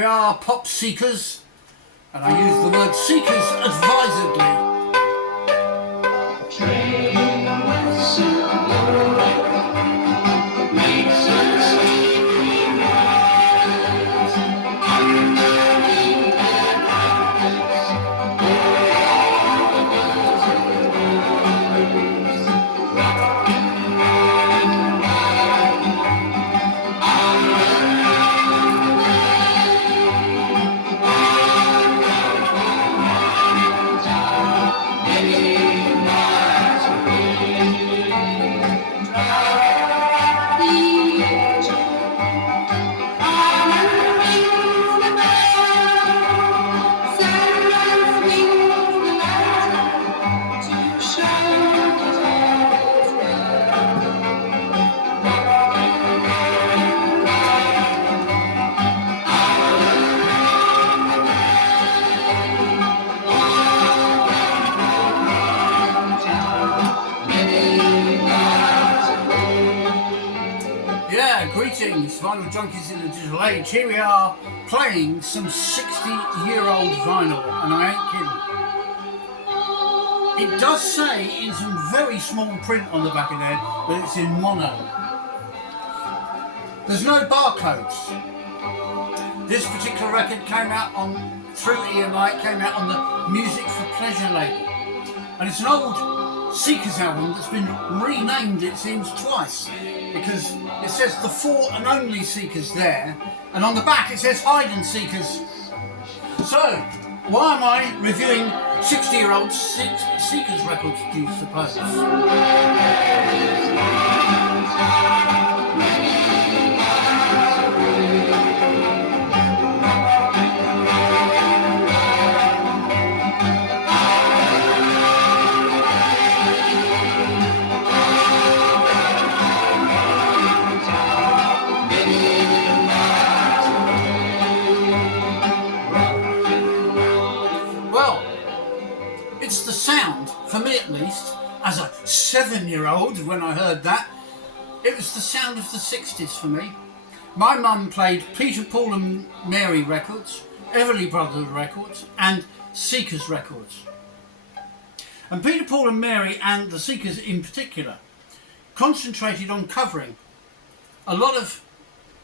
We are pop seekers, and I use the word seekers advisedly. Greetings, vinyl junkies in the digital age. Here we are playing some 60-year-old vinyl, and I ain't kidding. It does say in some very small print on the back of there that it's in mono. There's no barcodes. This particular record came out through EMI, it came out on the Music for Pleasure label. And it's an old Seekers album that's been renamed, it seems, twice, because it says the 4 and only Seekers there, and on the back it says Hide and Seekers. So, why am I reviewing 60-year-old Seekers records, do you suppose? It's the sound, for me at least, as a 7-year-old when I heard that, it was the sound of the 60s for me. My mum played Peter, Paul and Mary records, Everly Brothers records and Seekers records. And Peter, Paul and Mary, and the Seekers in particular, concentrated on covering a lot of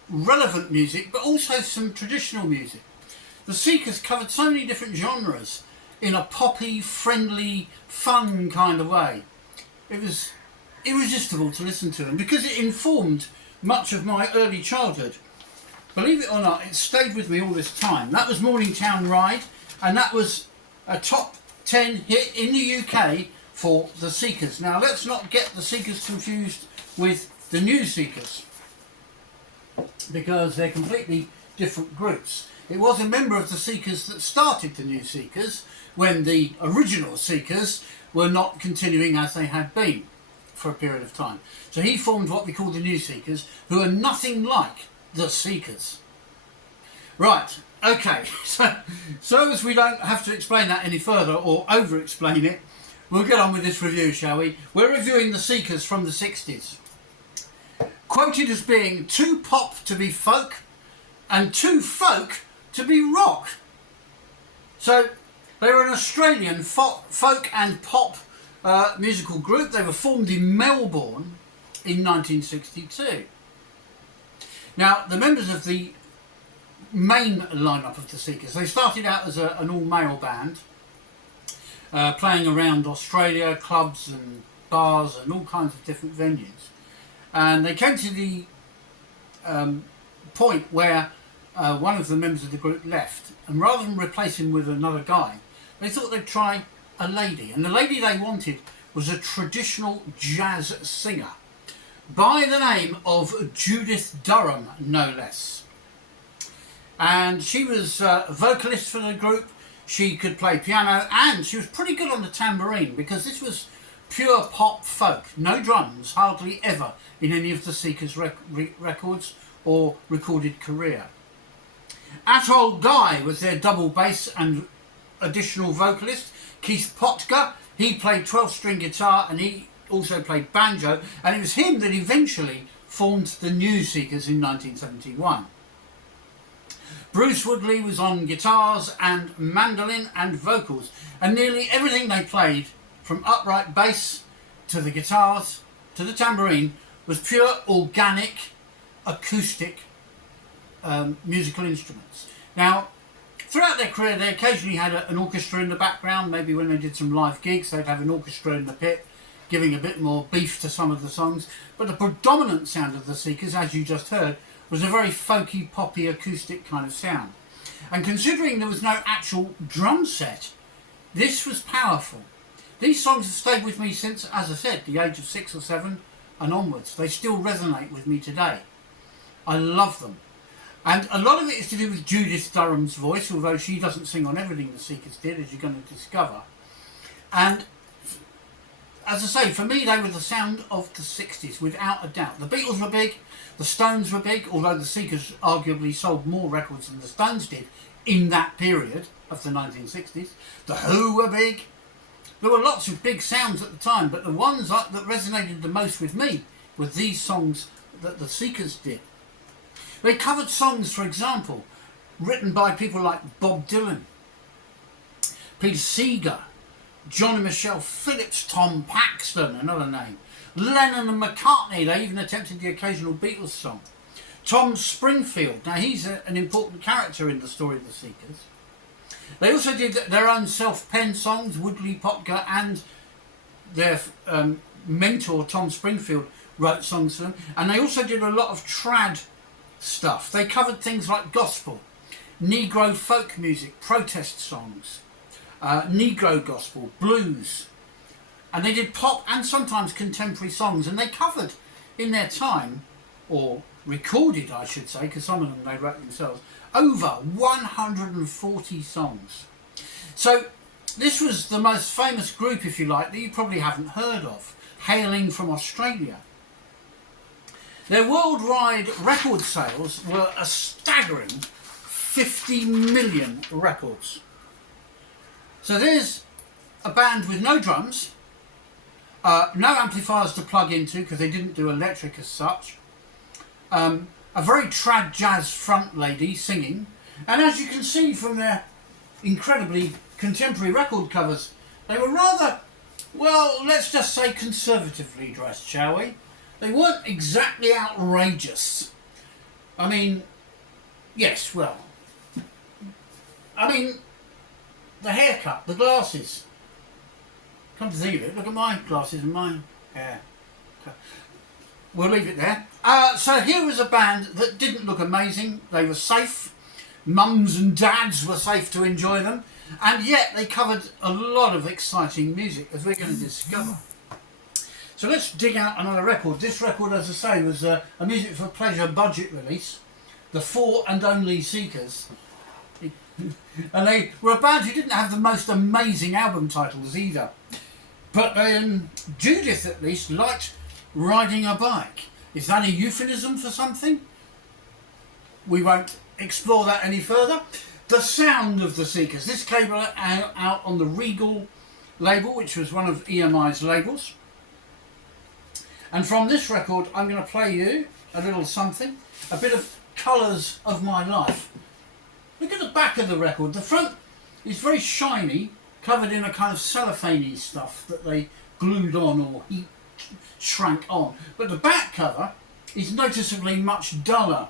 relevant music, but also some traditional music. The Seekers covered so many different genres in a poppy, friendly, fun kind of way. It was irresistible to listen to, and because it informed much of my early childhood, believe it or not, it stayed with me all this time. That was Morningtown Ride, and that was a top 10 hit in the UK for the Seekers. Now let's not get the Seekers confused with the New Seekers, because they're completely different groups. It was a member of the Seekers that started the New Seekers when the original Seekers were not continuing as they had been for a period of time. So he formed what we call the New Seekers, who are nothing like the Seekers. Right, okay, so as we don't have to explain that any further or over-explain it, we'll get on with this review, shall we? We're reviewing the Seekers from the 60s. Quoted as being too pop to be folk and too folk to be rock. So they were an Australian folk and pop musical group. They were formed in Melbourne in 1962. Now, the members of the main lineup of the Seekers, they started out as an all-male band, playing around Australia, clubs and bars and all kinds of different venues. And they came to the point where one of the members of the group left, and rather than replace him with another guy, they thought they'd try a lady, and the lady they wanted was a traditional jazz singer by the name of Judith Durham, no less. And she was a vocalist for the group. She could play piano, and she was pretty good on the tambourine, because this was pure pop folk, no drums, hardly ever in any of the Seekers records or recorded career. Atoll Guy was their double bass and additional vocalist. Keith Potka, he played 12-string guitar and he also played banjo, and it was him that eventually formed the New Seekers in 1971. Bruce Woodley was on guitars and mandolin and vocals, and nearly everything they played, from upright bass to the guitars to the tambourine, was pure organic acoustic musical instruments. Now, throughout their career they occasionally had an orchestra in the background. Maybe when they did some live gigs they'd have an orchestra in the pit giving a bit more beef to some of the songs, but the predominant sound of the Seekers, as you just heard, was a very folky, poppy, acoustic kind of sound. And considering there was no actual drum set, this was powerful. These songs have stayed with me since, as I said, the age of 6 or 7 and onwards. They still resonate with me today. I love them. And a lot of it is to do with Judith Durham's voice, although she doesn't sing on everything the Seekers did, as you're going to discover. And as I say, for me they were the sound of the 60s, without a doubt. The Beatles were big, the Stones were big, although the Seekers arguably sold more records than the Stones did in that period of the 1960s. The Who were big. There were lots of big sounds at the time, but the ones that resonated the most with me were these songs that the Seekers did. They covered songs, for example, written by people like Bob Dylan, Peter Seeger, John and Michelle Phillips, Tom Paxton, another name, Lennon and McCartney. They even attempted the occasional Beatles song. Tom Springfield, now he's an important character in the story of the Seekers. They also did their own self-penned songs. Woodley, Potger and their mentor Tom Springfield wrote songs for them, and they also did a lot of trad stuff. They covered things like gospel, Negro folk music, protest songs, Negro gospel, blues, and they did pop and sometimes contemporary songs, and they covered in their time, or recorded I should say, because some of them they wrote themselves, over 140 songs. So this was the most famous group, if you like, that you probably haven't heard of, hailing from Australia. Their worldwide record sales were a staggering 50 million records. So there's a band with no drums, no amplifiers to plug into because they didn't do electric as such, a very trad jazz front lady singing, and as you can see from their incredibly contemporary record covers, they were rather, well, let's just say conservatively dressed, shall we? They weren't exactly outrageous. I mean, yes, well, I mean, the haircut, the glasses. Come to think of it, look at my glasses and my hair. We'll leave it there. So here was a band that didn't look amazing. They were safe. Mums and dads were safe to enjoy them. And yet they covered a lot of exciting music, as we're going to discover. So let's dig out another record. This record, as I say, was a music for pleasure budget release. The Four and Only Seekers. And they were a band who didn't have the most amazing album titles either. But Judith, at least, liked riding a bike. Is that a euphemism for something? We won't explore that any further. The sound of the Seekers. This came out on the Regal label, which was one of EMI's labels. And from this record, I'm going to play you a little something, a bit of Colours of My Life. Look at the back of the record. The front is very shiny, covered in a kind of cellophane-y stuff that they glued on or heat shrank on. But the back cover is noticeably much duller.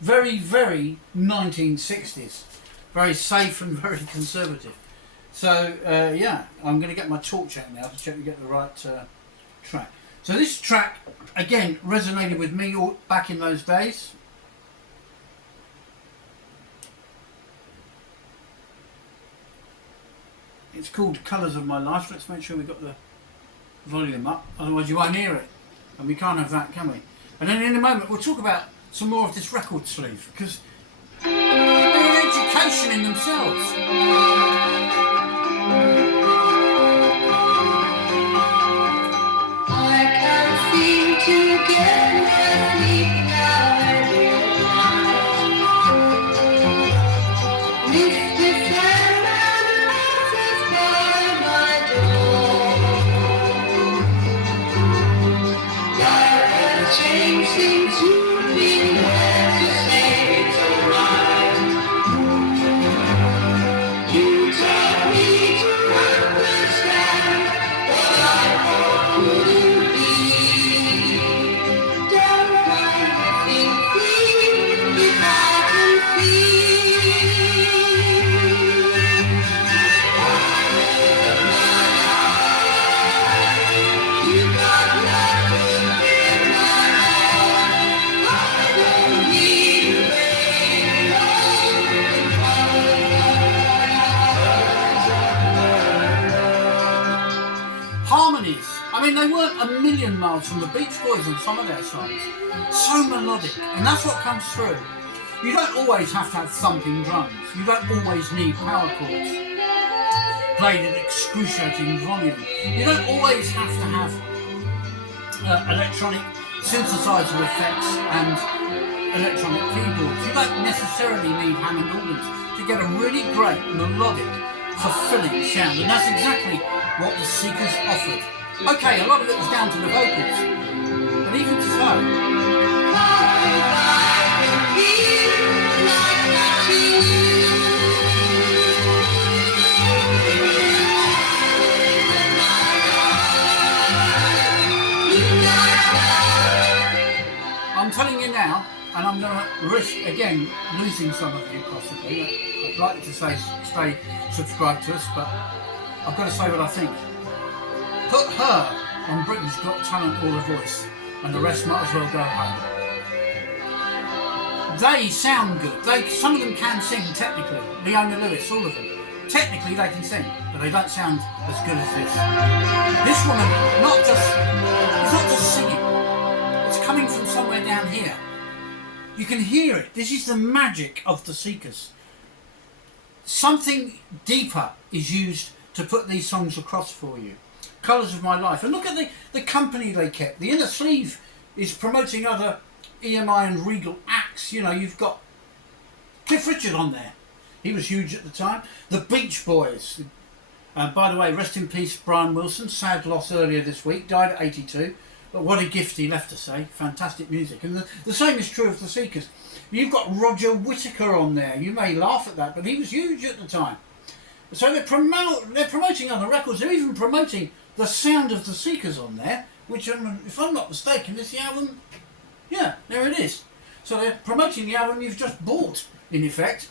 Very, very 1960s. Very safe and very conservative. So, yeah, I'm going to get my torch out now to check we get the right track. So this track, again, resonated with me all back in those days. It's called Colours of My Life. Let's make sure we've got the volume up, otherwise you won't hear it. And we can't have that, can we? And then in a moment we'll talk about some more of this record sleeve, because they're an education in themselves. I can't seem to get my sleep now and Mr. Sandman passes by my door. Dial and change seem to be there to say it's alright. mean, they weren't a million miles from the Beach Boys on some of their songs. So melodic, and that's what comes through. You don't always have to have thumping drums. You don't always need power chords played at excruciating volume. You don't always have to have electronic synthesizer effects and electronic keyboards. You don't necessarily need Hammond organs to get a really great, melodic, fulfilling sound, and that's exactly what the Seekers offered. Okay, a lot of it was down to the vocals, but even so, I'm telling you now, and I'm going to risk again losing some of you possibly. I'd like to say stay subscribed to us, but I've got to say what I think. Put her on Britain's Got Talent or The Voice, and the rest might as well go home. They sound good. Some of them can sing technically. Leona Lewis, all of them. Technically they can sing, but they don't sound as good as this. This woman, is not just singing. It's coming from somewhere down here. You can hear it. This is the magic of the Seekers. Something deeper is used to put these songs across for you. Colours of My Life. And look at the company they kept. The Inner Sleeve is promoting other EMI and Regal acts. You know, you've got Cliff Richard on there. He was huge at the time. The Beach Boys. By the way, rest in peace, Brian Wilson. Sad loss earlier this week. Died at 82. But what a gift he left us, eh? Fantastic music. And the same is true of the Seekers. You've got Roger Whittaker on there. You may laugh at that, but he was huge at the time. So they're promoting other records. They're even promoting the sound of the Seekers on there, which, if I'm not mistaken, is the album. Yeah, there it is. So they're promoting the album you've just bought, in effect.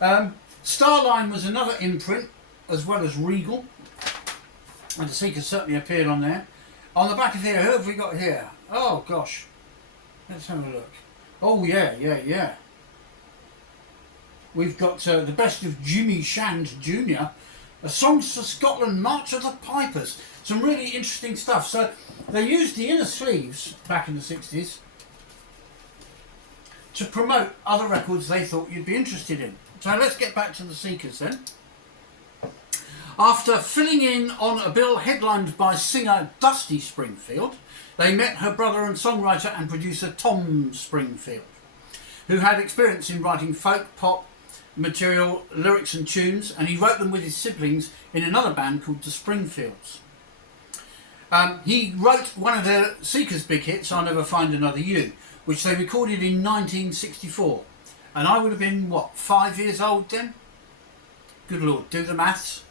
Starline was another imprint, as well as Regal. And the Seekers certainly appeared on there. On the back of here, who have we got here? Oh, gosh. Let's have a look. Oh, yeah. We've got the best of Jimmy Shand Jr., a Songs for Scotland, March of the Pipers. Some really interesting stuff. So they used the Inner Sleeves back in the 60s to promote other records they thought you'd be interested in. So let's get back to the Seekers then. After filling in on a bill headlined by singer Dusty Springfield, they met her brother and songwriter and producer Tom Springfield, who had experience in writing folk, pop, material, lyrics and tunes, and he wrote them with his siblings in another band called the Springfields. He wrote one of the Seekers' big hits, I'll Never Find Another You, which they recorded in 1964. And I would have been, 5 years old then? Good Lord, do the maths.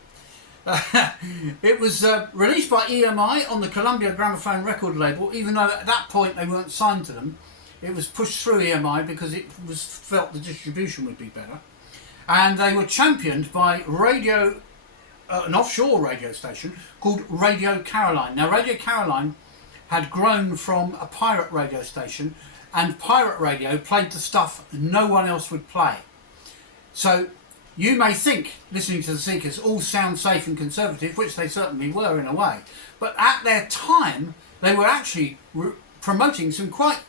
It was released by EMI on the Columbia Gramophone record label, even though at that point they weren't signed to them. It was pushed through EMI because it was felt the distribution would be better. And they were championed by an offshore radio station called Radio Caroline. Now, Radio Caroline had grown from a pirate radio station, and pirate radio played the stuff no one else would play. So you may think, listening to the Seekers, all sound safe and conservative, which they certainly were in a way, but at their time they were actually promoting some quite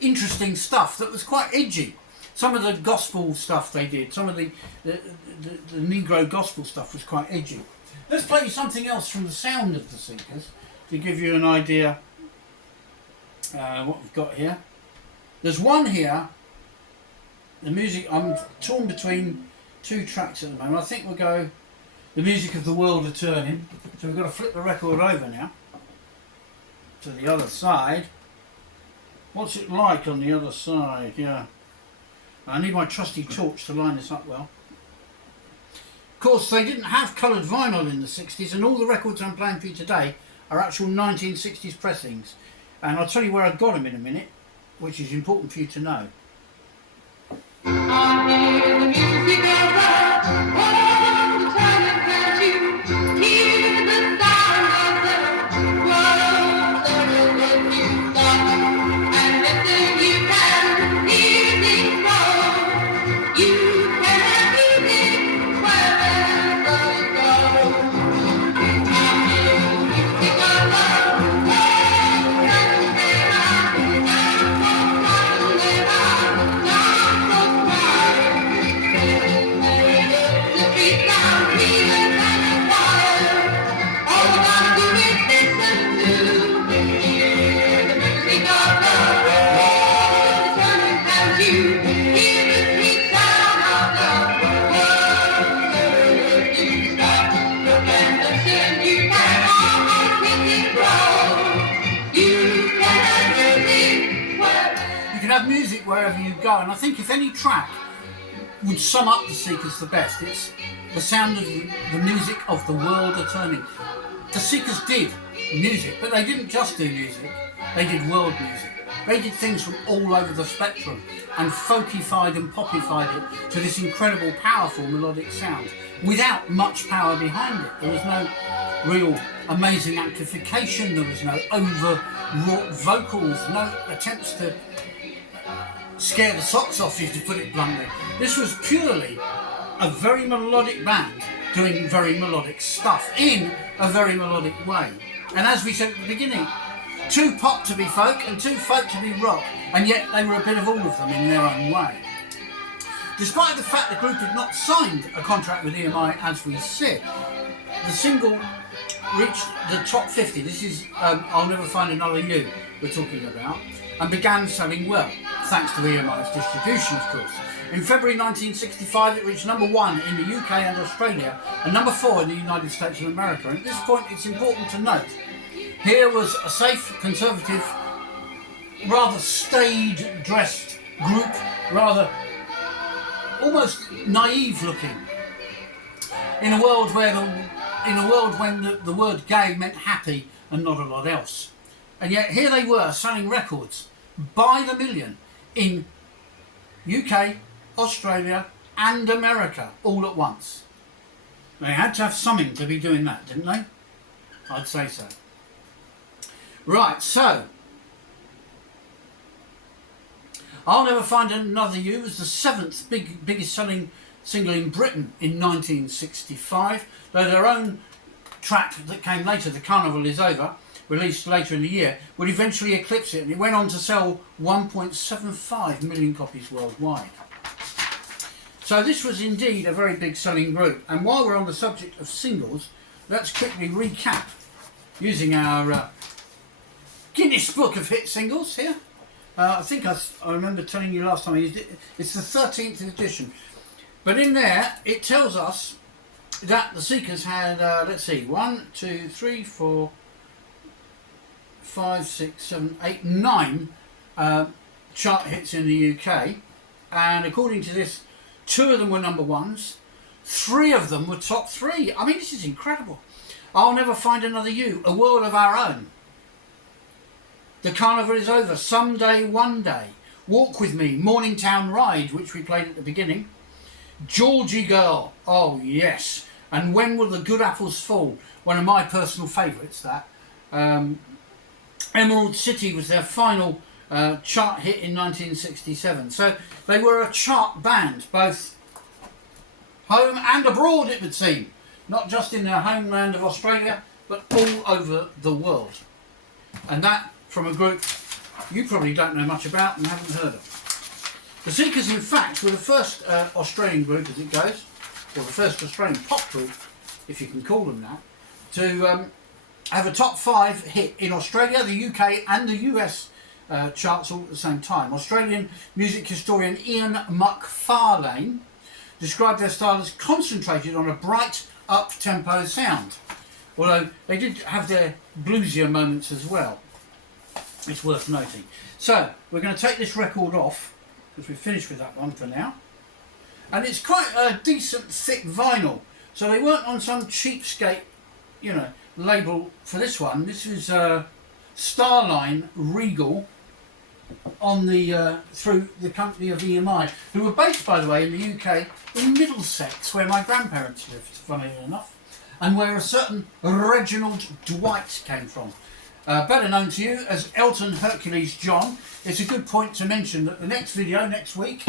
interesting stuff that was quite edgy. Some of the gospel stuff they did, some of the Negro gospel stuff was quite edgy. Let's play you something else from the sound of the Seekers to give you an idea what we've got here. There's one here, the music, I'm torn between two tracks at the moment. I think we'll go The Music of the World Are Turning. So we've got to flip the record over now to the other side. What's it like on the other side? Yeah. I need my trusty torch to line this up well. Of course, they didn't have coloured vinyl in the 60s, and all the records I'm playing for you today are actual 1960s pressings. And I'll tell you where I got them in a minute, which is important for you to know. I hear the music of the world turning, can't you hear the sound of the world turning? If you stop and listen, you can hear things grow. You can hear things wherever it goes. I hear the music of the music wherever you go, and I think if any track would sum up the Seekers the best, it's the sound of the music of the world are turning. The Seekers did music, but they didn't just do music, they did world music. They did things from all over the spectrum and folkified and popified it to this incredible, powerful melodic sound without much power behind it. There was no real amazing amplification, there was no overwrought vocals, no attempts to scare the socks off you, to put it bluntly. This was purely a very melodic band doing very melodic stuff in a very melodic way. And as we said at the beginning, too pop to be folk and too folk to be rock, and yet they were a bit of all of them in their own way. Despite the fact the group had not signed a contract with EMI as we said, the single reached the top 50. This is I'll Never Find Another You we're talking about, and began selling well, thanks to EMI's distribution of course. In February 1965 it reached number 1 in the UK and Australia, and number 4 in the United States of America. And at this point it's important to note, here was a safe, conservative, rather staid dressed group, rather almost naive looking, in a world when the word gay meant happy and not a lot else. And yet here they were selling records by the million in UK, Australia and America all at once. They had to have something to be doing that, didn't they? I'd say so. Right, so I'll Never Find Another You was the 7th biggest selling single in Britain in 1965, though their own track that came later, The Carnival Is Over, released later in the year, would eventually eclipse it, and it went on to sell 1.75 million copies worldwide. So this was indeed a very big selling group. And while we're on the subject of singles, let's quickly recap using our Guinness Book of Hit Singles here. I think I remember telling you last time I used it. It's the 13th edition. But in there, it tells us that the Seekers had, let's see, 1, 2, 3, 4, 5, 6, 7, 8, 9 chart hits in the UK. And according to this, 2 of them were number 1s. 3 of them were top 3. I mean, this is incredible. I'll Never Find Another You, A World of Our Own. The Carnival Is Over, Someday, One Day, Walk With Me, Morningtown Ride, which we played at the beginning, Georgie Girl, oh yes, and When Will the Good Apples Fall, one of my personal favourites, that. Emerald City was their final chart hit in 1967. So they were a chart band, both home and abroad it would seem, not just in their homeland of Australia, but all over the world. And that from a group you probably don't know much about and haven't heard of. The Seekers, in fact, were the first Australian group, as it goes, or the first Australian pop group, if you can call them that, to have a top 5 hit in Australia, the UK and the US charts all at the same time. Australian music historian Ian McFarlane described their style as concentrated on a bright, up-tempo sound, although they did have their bluesier moments as well. It's worth noting. So we're going to take this record off because we've finished with that one for now, and it's quite a decent thick vinyl, so they weren't on some cheapskate, you know, label for this one. This is Starline Regal on the through the company of EMI, who were based, by the way, in the UK in Middlesex, where my grandparents lived, funnily enough, and where a certain Reginald Dwight came from. Better known to you as Elton Hercules John. It's a good point to mention that the next video next week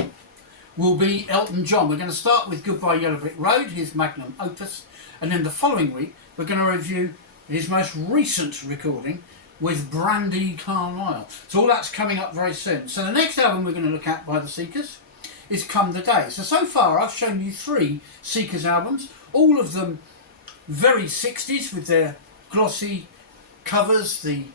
will be Elton John. We're going to start with Goodbye Yellow Brick Road, his magnum opus, and then the following week we're going to review his most recent recording with Brandy Carlisle. So all that's coming up very soon. So the next album we're going to look at by the Seekers is Come the Day. So far I've shown you 3 Seekers albums, all of them very 60s with their glossy covers, the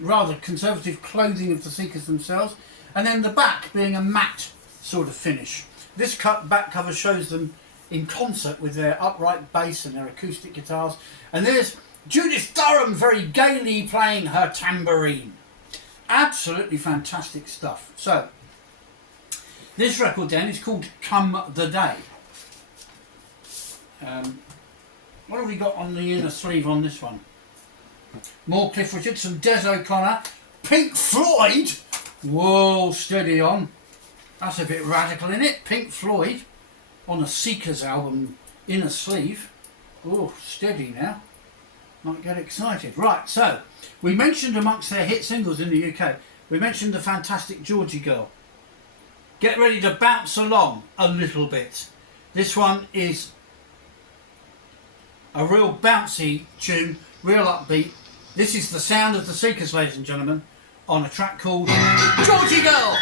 rather conservative clothing of the Seekers themselves, and then the back being a matte sort of finish. This back cover shows them in concert with their upright bass and their acoustic guitars, and there's Judith Durham very gaily playing her tambourine. Absolutely fantastic stuff. So This record then is called Come the Day. What have we got on the inner sleeve on this one? More Cliff Richard, some Des O'Connor, Pink Floyd. Whoa, steady on. That's a bit radical, isn't it? Pink Floyd on a Seekers album, inner sleeve. Oh, steady now. Might get excited. Right, so we mentioned amongst their hit singles in the UK, we mentioned the fantastic Georgie Girl. Get ready to bounce along a little bit. This one is a real bouncy tune, real upbeat. This is the sound of the Seekers, ladies and gentlemen, on a track called Georgie Girl.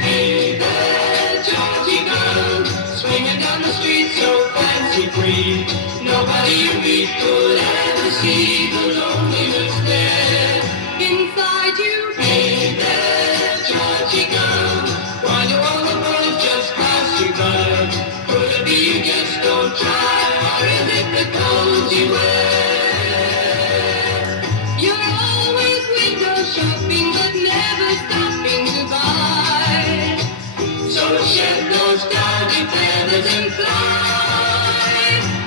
Hey there, Georgie girl, swinging down the street so fancy free. Nobody you meet could ever see the loneliness there inside you. Hey there, Georgie girl, while you all the world just pass you by. Could it be you just don't try, or is it the clothes you wear? You're always window shopping, but never stopping to buy. So shed those downy feathers and fly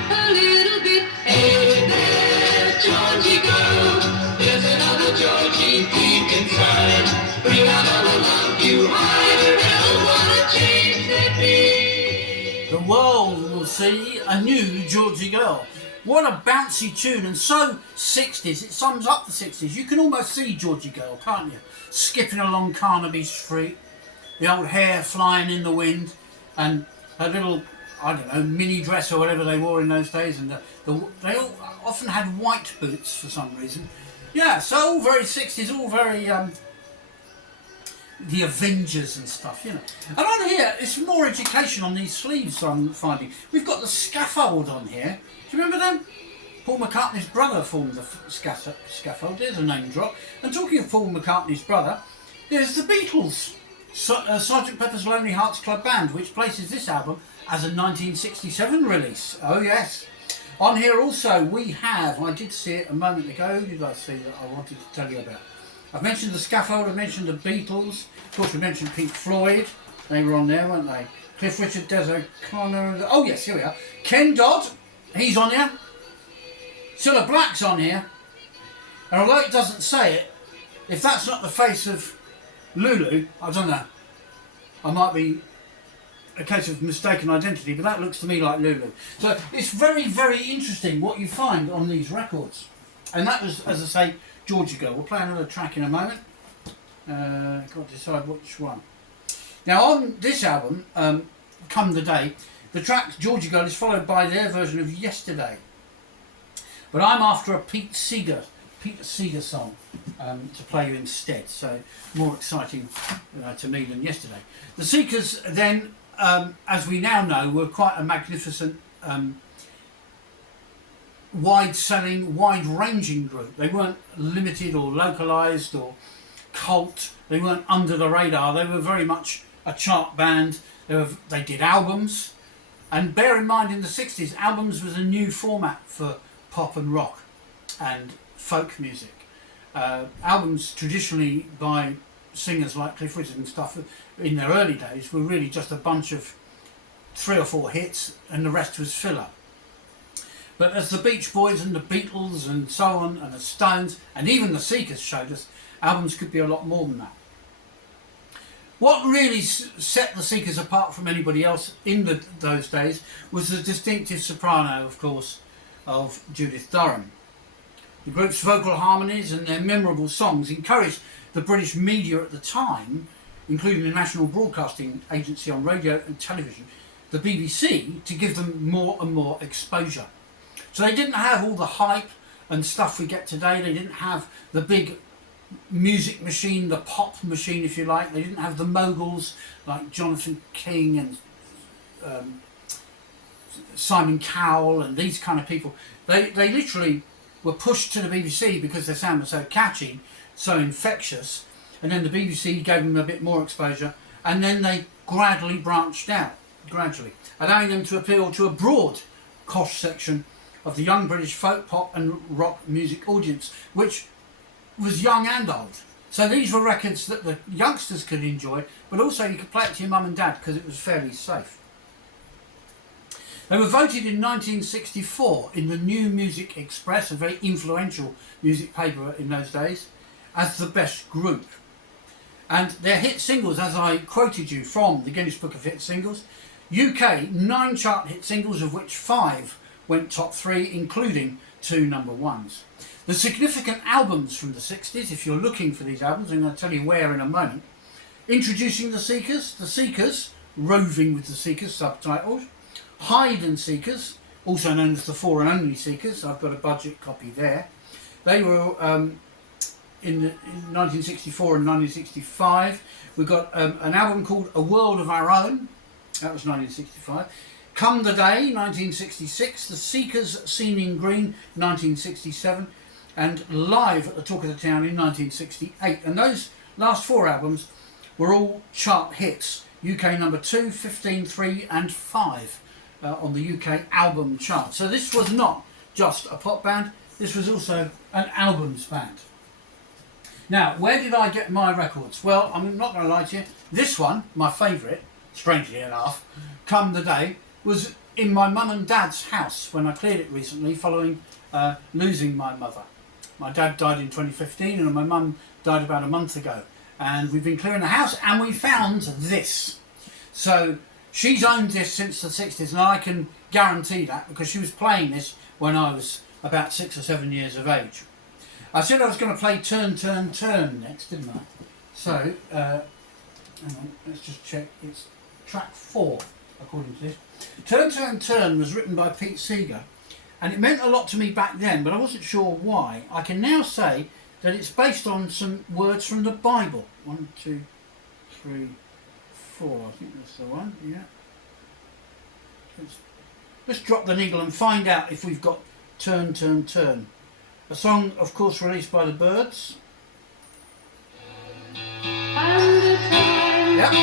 a little bit. Hey there, Georgie girl, there's another Georgie deep inside. Bring out all the love you hide, or else what a change there'd be. The world will see a new Georgie Girl. What a bouncy tune, and so 60s, it sums up the 60s. You can almost see Georgie Girl, can't you? Skipping along Carnaby Street, the old hair flying in the wind, and her little, I don't know, mini dress or whatever they wore in those days, and they all often had white boots for some reason. Yeah, so all very 60s, all very the Avengers and stuff, you know. And on here, it's more education on these sleeves I'm finding. We've got the scaffold on here. Do you remember them? Paul McCartney's brother formed the scaffold. There's a name drop. And talking of Paul McCartney's brother, there's the Beatles. Sgt. Pepper's Lonely Hearts Club Band, which places this album as a 1967 release. Oh yes. On here also we have, I did see it a moment ago, who did I see that I wanted to tell you about? I've mentioned the scaffold, I've mentioned the Beatles, of course we mentioned Pink Floyd, they were on there, weren't they? Cliff Richard, Des O'Connor, oh yes, here we are. Ken Dodd, he's on here. Cilla Black's on here. And although it doesn't say it, if that's not the face of Lulu, I don't know. I might be a case of mistaken identity, but that looks to me like Lulu. So it's very, very interesting what you find on these records. And that was, as I say, Georgie Girl. We'll play another track in a moment. Got to decide which one. Now on this album, Come the Day, the track Georgie Girl is followed by their version of Yesterday. But I'm after a Pete Seeger song to play you instead, so more exciting to me than Yesterday. The Seekers then, as we now know, were quite a magnificent, wide-selling, wide-ranging group. They weren't limited or localised or cult. They weren't under the radar. They were very much a chart band. They did albums, and bear in mind in the 60s, albums was a new format for pop and rock and folk music. Albums traditionally by singers like Cliff Richard and stuff in their early days were really just a bunch of 3 or 4 hits and the rest was filler. But as the Beach Boys and the Beatles and so on and the Stones and even the Seekers showed us, albums could be a lot more than that. What really set the Seekers apart from anybody else in those days was the distinctive soprano, of course, of Judith Durham. The group's vocal harmonies and their memorable songs encouraged the British media at the time, including the National Broadcasting Agency on radio and television, the BBC, to give them more and more exposure. So they didn't have all the hype and stuff we get today. They didn't have the big music machine, the pop machine if you like. They didn't have the moguls like Jonathan King and Simon Cowell and these kind of people. They literally were pushed to the BBC because their sound was so catchy, so infectious, and then the BBC gave them a bit more exposure, and then they gradually branched out, allowing them to appeal to a broad cross-section of the young British folk, pop and rock music audience, which was young and old. So these were records that the youngsters could enjoy, but also you could play it to your mum and dad because it was fairly safe. They were voted in 1964 in the New Music Express, a very influential music paper in those days, as the best group. And their hit singles, as I quoted you from the Guinness Book of Hit Singles, UK 9 chart hit singles, of which 5 went top 3, including 2 number 1s. The significant albums from the 60s, if you're looking for these albums, I'm going to tell you where in a moment. Introducing the Seekers, Roving with the Seekers, subtitled. Hide and Seekers, also known as the Four and Only Seekers. I've got a budget copy there. They were in 1964 and 1965. We got an album called A World of Our Own. That was 1965. Come the Day, 1966. The Seekers, Seen in Green, 1967. And Live at the Talk of the Town in 1968. And those last 4 albums were all chart hits. UK number 2, 15, 3 and 5 on the UK album chart. So this was not just a pop band, this was also an albums band. Now, where did I get my records? Well, I'm not going to lie to you. This one, my favourite, strangely enough, Come the Day, was in my mum and dad's house when I cleared it recently following losing my mother. My dad died in 2015 and my mum died about a month ago. And we've been clearing the house and we found this. So she's owned this since the 60s, and I can guarantee that because she was playing this when I was about 6 or 7 years of age. I said I was going to play Turn, Turn, Turn next, didn't I? So, hang on, let's just check. It's track 4, according to this. Turn, Turn, Turn was written by Pete Seeger, and it meant a lot to me back then, but I wasn't sure why. I can now say that it's based on some words from the Bible. 1, 2, 3, 4. I think that's the one. Yeah. Let's drop the needle and find out if we've got Turn, Turn, Turn. A song, of course, released by the Byrds. Yep.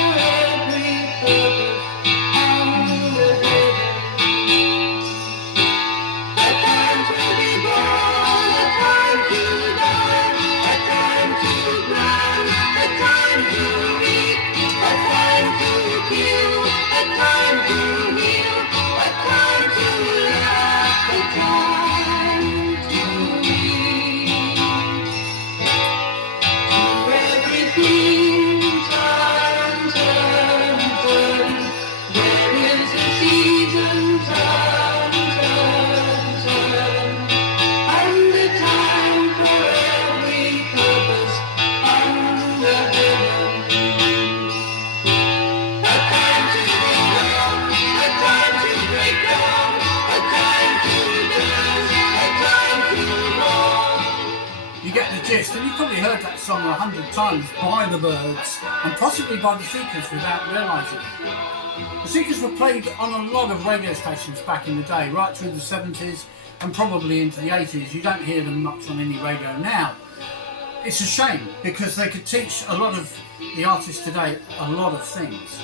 And you've probably heard that song 100 times by the Byrds and possibly by the Seekers without realising it. The Seekers were played on a lot of radio stations back in the day, right through the 70s and probably into the 80s. You don't hear them much on any radio now. It's a shame because they could teach a lot of the artists today a lot of things.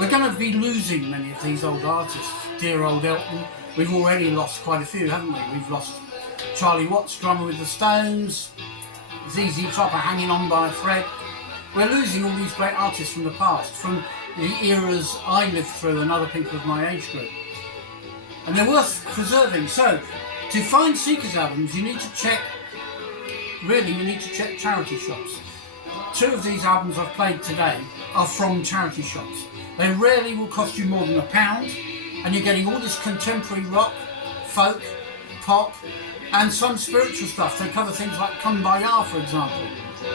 We're going to be losing many of these old artists. Dear old Elton, we've already lost quite a few, haven't we? We've lost Charlie Watts, drummer with the Stones, ZZ Top are hanging on by a thread. We're losing all these great artists from the past, from the eras I lived through and other people of my age group. And they're worth preserving. So, to find Seekers albums, you need to check charity shops. 2 of these albums I've played today are from charity shops. They rarely will cost you more than £1, and you're getting all this contemporary rock, folk, pop, and some spiritual stuff. They cover things like Kumbaya, for example.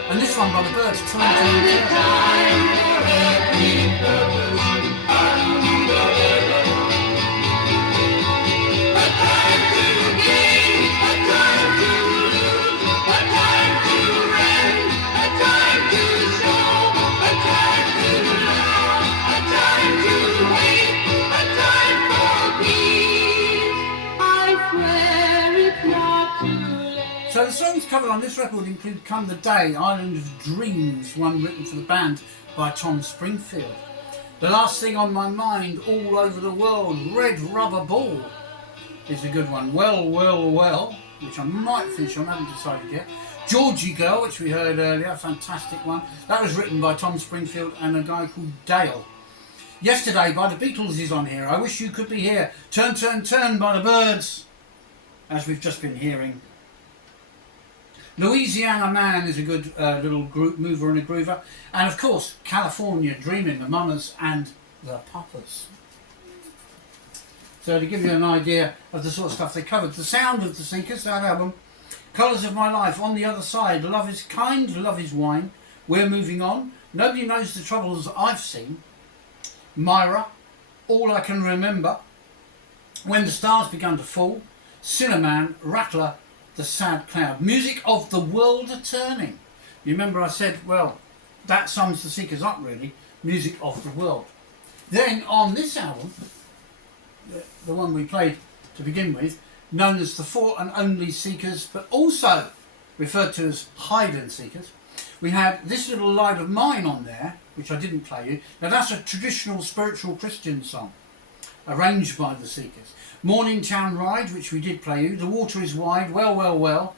And this one by the Byrds, Turn, Turn, So the songs covered on this record include Come the Day, Island of Dreams, one written for the band by Tom Springfield. The Last Thing on My Mind, All Over the World, Red Rubber Ball is a good one. Well, Well, Well, which I might finish on, I haven't decided yet. Georgie Girl, which we heard earlier, fantastic one. That was written by Tom Springfield and a guy called Dale. Yesterday by the Beatles is on here. I Wish You Could Be Here. Turn, Turn, Turn by the Birds, as we've just been hearing. Louisiana Man is a good little group mover and a groover. And of course, California Dreamin', the Mamas and the Papas. So to give you an idea of the sort of stuff they covered. The Sound of the Seekers, that album. Colours of My Life, On the Other Side, Love is Kind, Love is Wine, We're Moving On, Nobody Knows the Troubles I've Seen, Myra, All I Can Remember, When the Stars Began to Fall, Cinnamon, Rattler, The Sad Cloud, Music of the World a Turning. You remember I said, well, that sums the Seekers up really, Music of the World. Then on this album, the one we played to begin with, known as the Four and Only Seekers, but also referred to as Hide and Seekers, we had This Little Light of Mine on there, which I didn't play you. Now that's a traditional spiritual Christian song, arranged by the Seekers. Morning Town Ride, which we did play you. The Water is Wide, Well, Well, Well.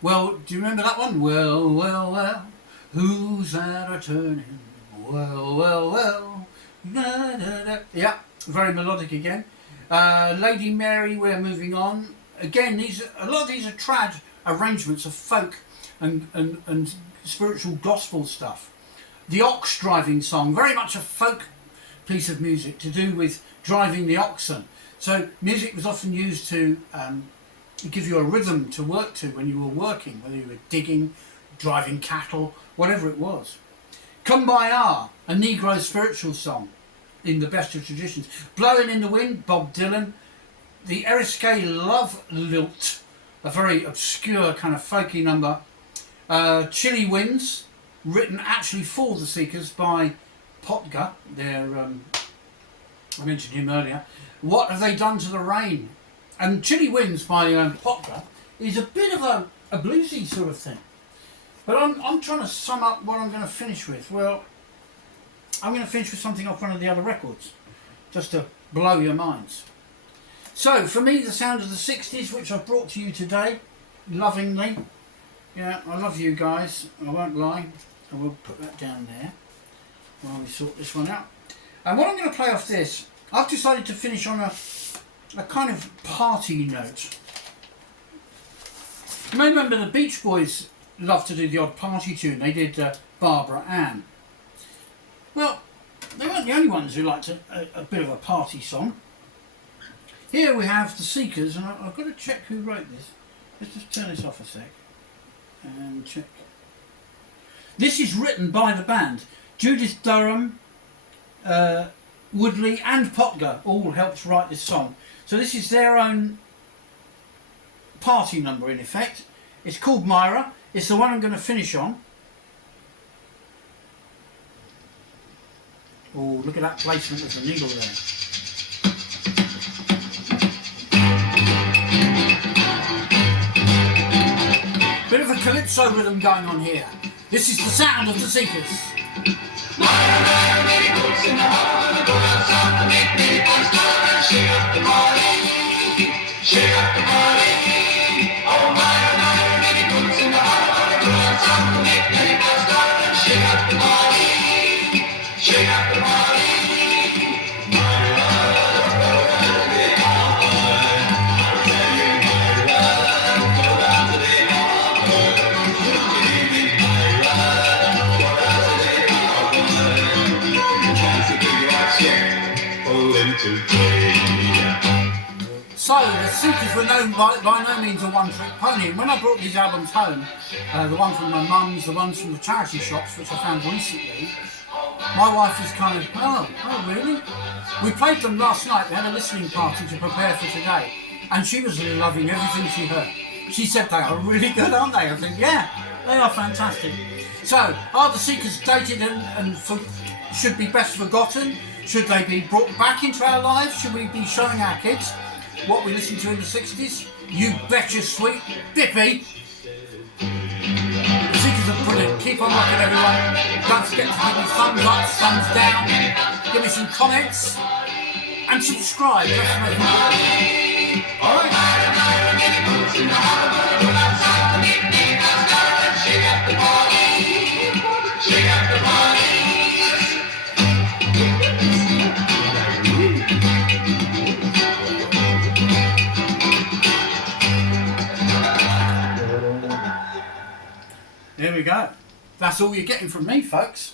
Well, do you remember that one? Well, well, well, who's that a-turning? Well, well, well, da, da, da. Yeah, very melodic again. Lady Mary, We're Moving On. Again, a lot of these are trad arrangements of folk and spiritual gospel stuff. The Ox Driving Song, very much a folk piece of music to do with driving the oxen. So music was often used to give you a rhythm to work to when you were working, whether you were digging, driving cattle, whatever it was. Kumbaya, a Negro spiritual song in the best of traditions. Blowing in the Wind, Bob Dylan. The Eriskay Love Lilt, a very obscure kind of folky number. Chilly Winds, written actually for the Seekers by Potger, I mentioned him earlier. What Have They Done to the Rain? And Chilly Winds by Potger is a bit of a bluesy sort of thing. But I'm trying to sum up what I'm going to finish with. Well, I'm going to finish with something off one of the other records, just to blow your minds. So, for me, the sound of the 60s, which I've brought to you today, lovingly. Yeah, I love you guys, I won't lie. I will put that down there while we sort this one out. And what I'm going to play off this, I've decided to finish on a kind of party note. You may remember the Beach Boys loved to do the odd party tune. They did Barbara Ann. Well, they weren't the only ones who liked a bit of a party song. Here we have the Seekers, and I've got to check who wrote this. Let's just turn this off a sec and check. This is written by the band. Judith Durham, Woodley and Potger all helped write this song. So this is their own party number in effect. It's called Myra. It's the one I'm going to finish on. Oh, look at that placement of the needle there. Bit of a calypso rhythm going on here. This is the sound of the Seekers. So, the Seekers were known by no means a one-trick pony. And when I brought these albums home, the one from my mum's, the ones from the charity shops, which I found recently, my wife was kind of, oh really? We played them last night. We had a listening party to prepare for today. And she was loving everything she heard. She said they are really good, aren't they? I think, yeah, they are fantastic. So, are the Seekers dated and should be best forgotten? Should they be brought back into our lives? Should we be showing our kids what we listened to in the 60s? You betcha, sweet Dippy. The Seekers are brilliant. Keep on rocking, everyone. Don't forget to give me thumbs up, thumbs down. Give me some comments. And subscribe. That's most important. Alright. There we go. That's all you're getting from me, folks.